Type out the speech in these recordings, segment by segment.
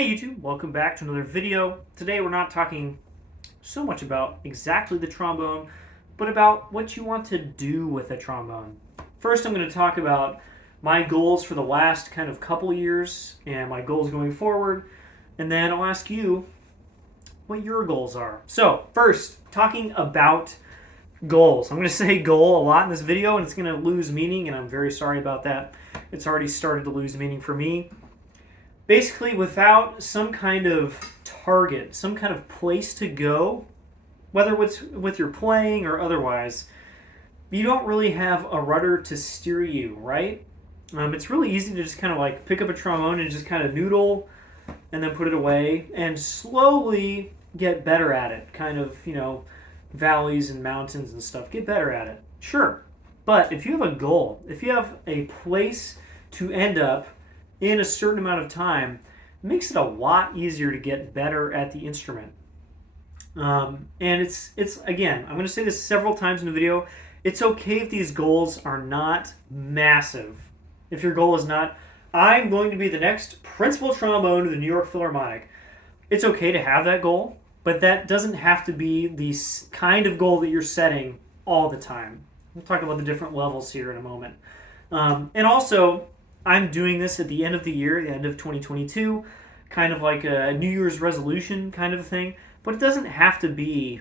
Hey YouTube, welcome back to another video. Today we're not talking so much about exactly the trombone, but about what you want to do with a trombone. First, I'm going to talk about my goals for the last kind of couple years and my goals going forward, and then I'll ask you what your goals are. So, first, talking about goals. I'm going to say goal a lot in this video, and it's going to lose meaning, and I'm very sorry about that. It's already started to lose meaning for me. Basically, without some kind of target, some kind of place to go, whether it's with your playing or otherwise, you don't really have a rudder to steer you, right? It's really easy to just kind of like pick up a trombone and just kind of noodle and then put it away and slowly get better at it. Kind of, valleys and mountains and stuff. Get better at it. Sure. But if you have a goal, if you have a place to end up in a certain amount of time, it makes it a lot easier to get better at the instrument. And it's again, I'm going to say this several times in the video, it's okay if these goals are not massive. If your goal is not, I'm going to be the next principal trombone of the New York Philharmonic, it's okay to have that goal, but that doesn't have to be the kind of goal that you're setting all the time. We'll talk about the different levels here in a moment. And also, I'm doing this at the end of the year, the end of 2022, kind of like a New Year's resolution kind of thing. But it doesn't have to be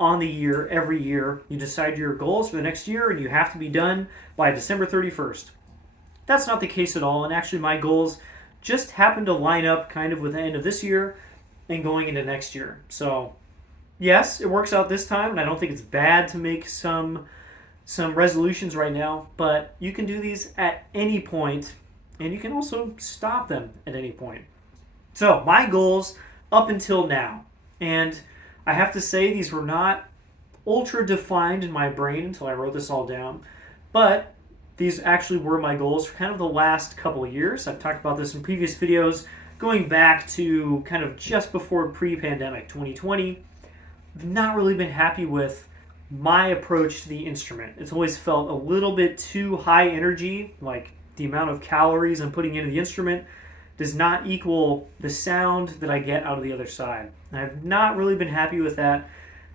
on the year, every year. You decide your goals for the next year and you have to be done by December 31st. That's not the case at all. And actually my goals just happen to line up kind of with the end of this year and going into next year. So yes, it works out this time, and I don't think it's bad to make some resolutions right now, but you can do these at any point, and you can also stop them at any point. So my goals up until now, and I have to say these were not ultra defined in my brain until I wrote this all down, but these actually were my goals for kind of the last couple of years. I've talked about this in previous videos, going back to kind of just before pre-pandemic 2020. I've not really been happy with my approach to the instrument. It's always felt a little bit too high energy, like the amount of calories I'm putting into the instrument does not equal the sound that I get out of the other side. And I've not really been happy with that,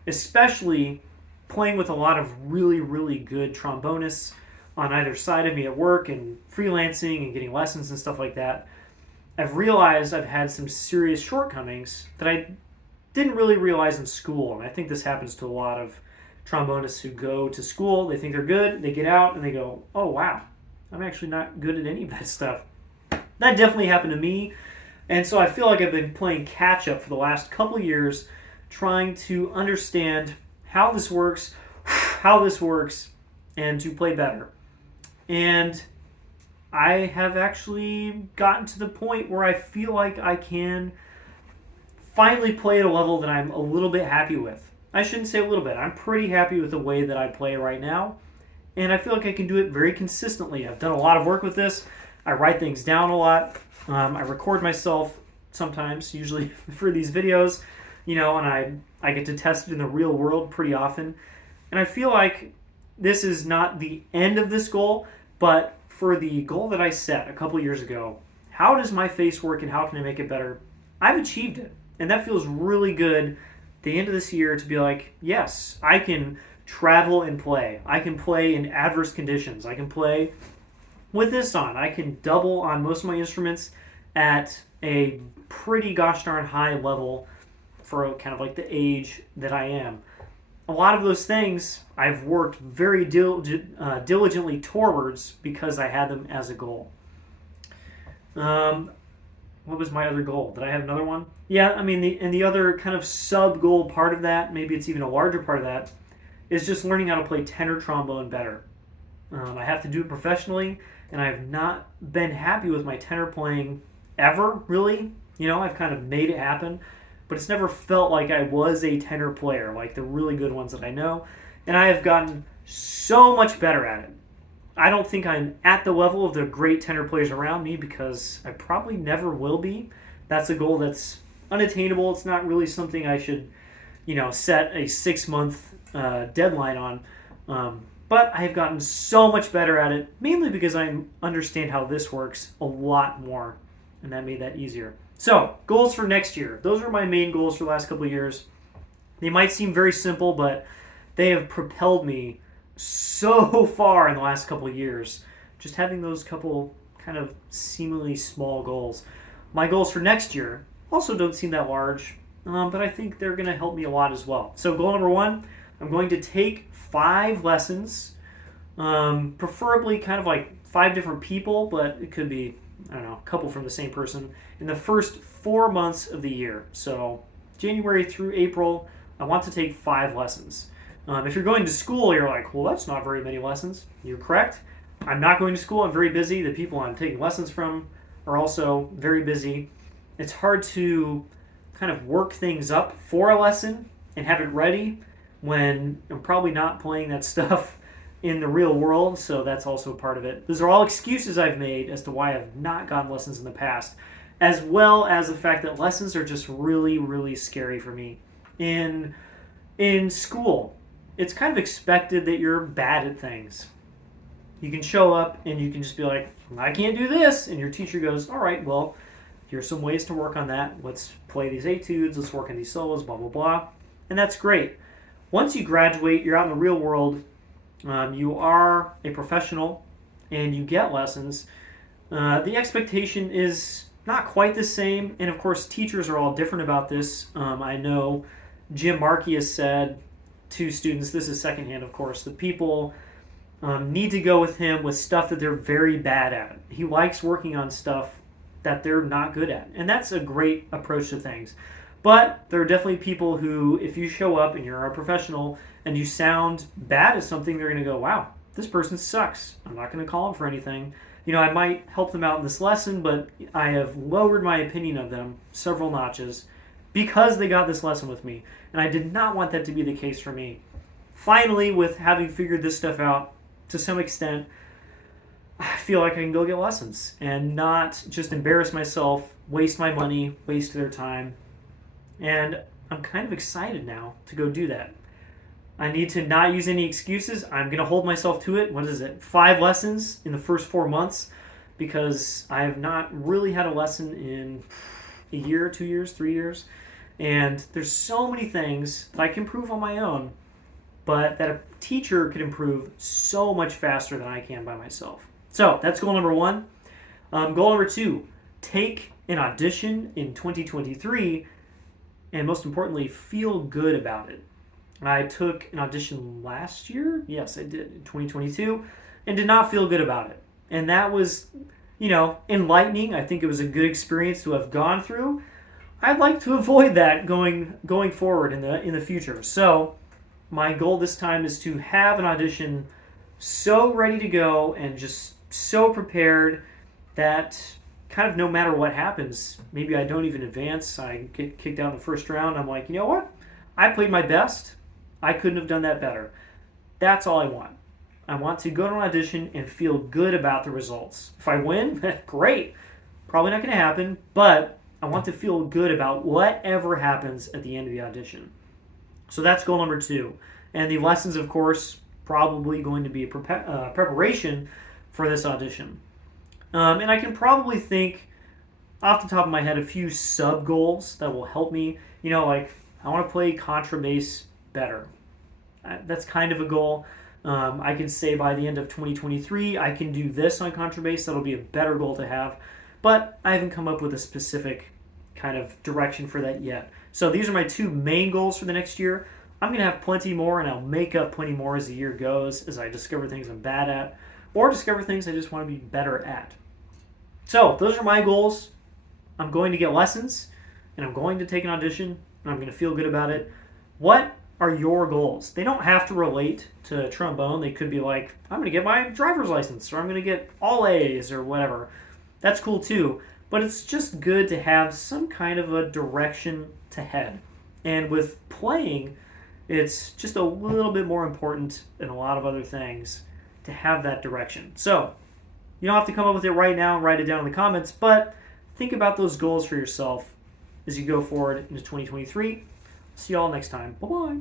especially playing with a lot of really, really good trombonists on either side of me at work and freelancing and getting lessons and stuff like that. I've realized I've had some serious shortcomings that I didn't really realize in school, and I think this happens to a lot of trombonists who go to school. They think they're good, they get out and they go, oh wow, I'm actually not good at any of that stuff. That definitely happened to me, and so I feel like I've been playing catch up for the last couple of years, trying to understand how this works, and to play better. And I have actually gotten to the point where I feel like I can finally play at a level that I'm a little bit happy with. I shouldn't say a little bit. I'm pretty happy with the way that I play right now, and I feel like I can do it very consistently. I've done a lot of work with this. I write things down a lot. I record myself sometimes, usually for these videos, and I get to test it in the real world pretty often. And I feel like this is not the end of this goal, but for the goal that I set a couple years ago, how does my face work and how can I make it better? I've achieved it, and that feels really good the end of this year to be like, yes, I can travel and play. I can play in adverse conditions. I can play with this on. I can double on most of my instruments at a pretty gosh darn high level for kind of like the age that I am. A lot of those things I've worked very diligently towards because I had them as a goal. What was my other goal? Did I have another one? Yeah, I mean, the other kind of sub-goal part of that, maybe it's even a larger part of that, is just learning how to play tenor trombone better. I have to do it professionally, and I have not been happy with my tenor playing ever, really. I've kind of made it happen, but it's never felt like I was a tenor player, like the really good ones that I know, and I have gotten so much better at it. I don't think I'm at the level of the great tenor players around me because I probably never will be. That's a goal that's unattainable. It's not really something I should, set a 6-month deadline on. But I have gotten so much better at it, mainly because I understand how this works a lot more, and that made that easier. So, goals for next year. Those are my main goals for the last couple of years. They might seem very simple, but they have propelled me so far in the last couple of years. Just having those couple kind of seemingly small goals. My goals for next year also don't seem that large, but I think they're going to help me a lot as well. So goal number 1, I'm going to take 5 lessons, preferably kind of like 5 different people, but it could be, I don't know, a couple from the same person, in the first 4 months of the year. So January through April, I want to take 5 lessons. If you're going to school, you're like, well, that's not very many lessons. You're correct. I'm not going to school. I'm very busy. The people I'm taking lessons from are also very busy. It's hard to kind of work things up for a lesson and have it ready when I'm probably not playing that stuff in the real world, so that's also part of it. Those are all excuses I've made as to why I've not gotten lessons in the past, as well as the fact that lessons are just really, really scary for me. In school, it's kind of expected that you're bad at things. You can show up and you can just be like, I can't do this, and your teacher goes, all right, well, here's some ways to work on that. Let's play these etudes, let's work on these solos, blah, blah, blah. And that's great. Once you graduate, you're out in the real world, you are a professional, and you get lessons. The expectation is not quite the same, and of course, teachers are all different about this. I know Jim Markey has said to students, this is secondhand, of course, that people need to go with him with stuff that they're very bad at. He likes working on stuff that they're not good at, and that's a great approach to things. But there are definitely people who, if you show up and you're a professional and you sound bad at something, they're going to go, wow, this person sucks. I'm not going to call them for anything. You know, I might help them out in this lesson, but I have lowered my opinion of them several notches because they got this lesson with me. And I did not want that to be the case for me. Finally, with having figured this stuff out to some extent, I feel like I can go get lessons and not just embarrass myself, waste my money, waste their time. And I'm kind of excited now to go do that. I need to not use any excuses. I'm going to hold myself to it. What is it? 5 lessons in the first 4 months, because I have not really had a lesson in a year, 2 years, 3 years. And there's so many things that I can improve on my own, but that a teacher could improve so much faster than I can by myself. So that's goal number 1. Goal number 2, take an audition in 2023, and most importantly, feel good about it. I took an audition last year. Yes, I did, in 2022, and did not feel good about it. And that was, enlightening. I think it was a good experience to have gone through. I'd like to avoid that going forward in the future. So my goal this time is to have an audition so ready to go and just so prepared that kind of no matter what happens, maybe I don't even advance, I get kicked out in the first round, I'm like, you know what? I played my best. I couldn't have done that better. That's all I want. I want to go to an audition and feel good about the results. If I win, great. Probably not going to happen, but I want to feel good about whatever happens at the end of the audition. So that's goal number 2. And the lessons, of course, probably going to be a preparation for this audition. And I can probably think off the top of my head a few sub goals that will help me. Like I want to play contrabass better. That's kind of a goal. I can say by the end of 2023 I can do this on contrabass. That'll be a better goal to have, but I haven't come up with a specific kind of direction for that yet. So these are my 2 main goals for the next year. I'm going to have plenty more, and I'll make up plenty more as the year goes, as I discover things I'm bad at or discover things I just want to be better at. So those are my goals. I'm going to get lessons, and I'm going to take an audition, and I'm going to feel good about it. What are your goals? They don't have to relate to trombone. They could be like, I'm going to get my driver's license, or I'm going to get all A's, or whatever. That's cool too, but it's just good to have some kind of a direction to head. And with playing, it's just a little bit more important than a lot of other things to have that direction. So you don't have to come up with it right now and write it down in the comments, but think about those goals for yourself as you go forward into 2023. See you all next time. Bye-bye.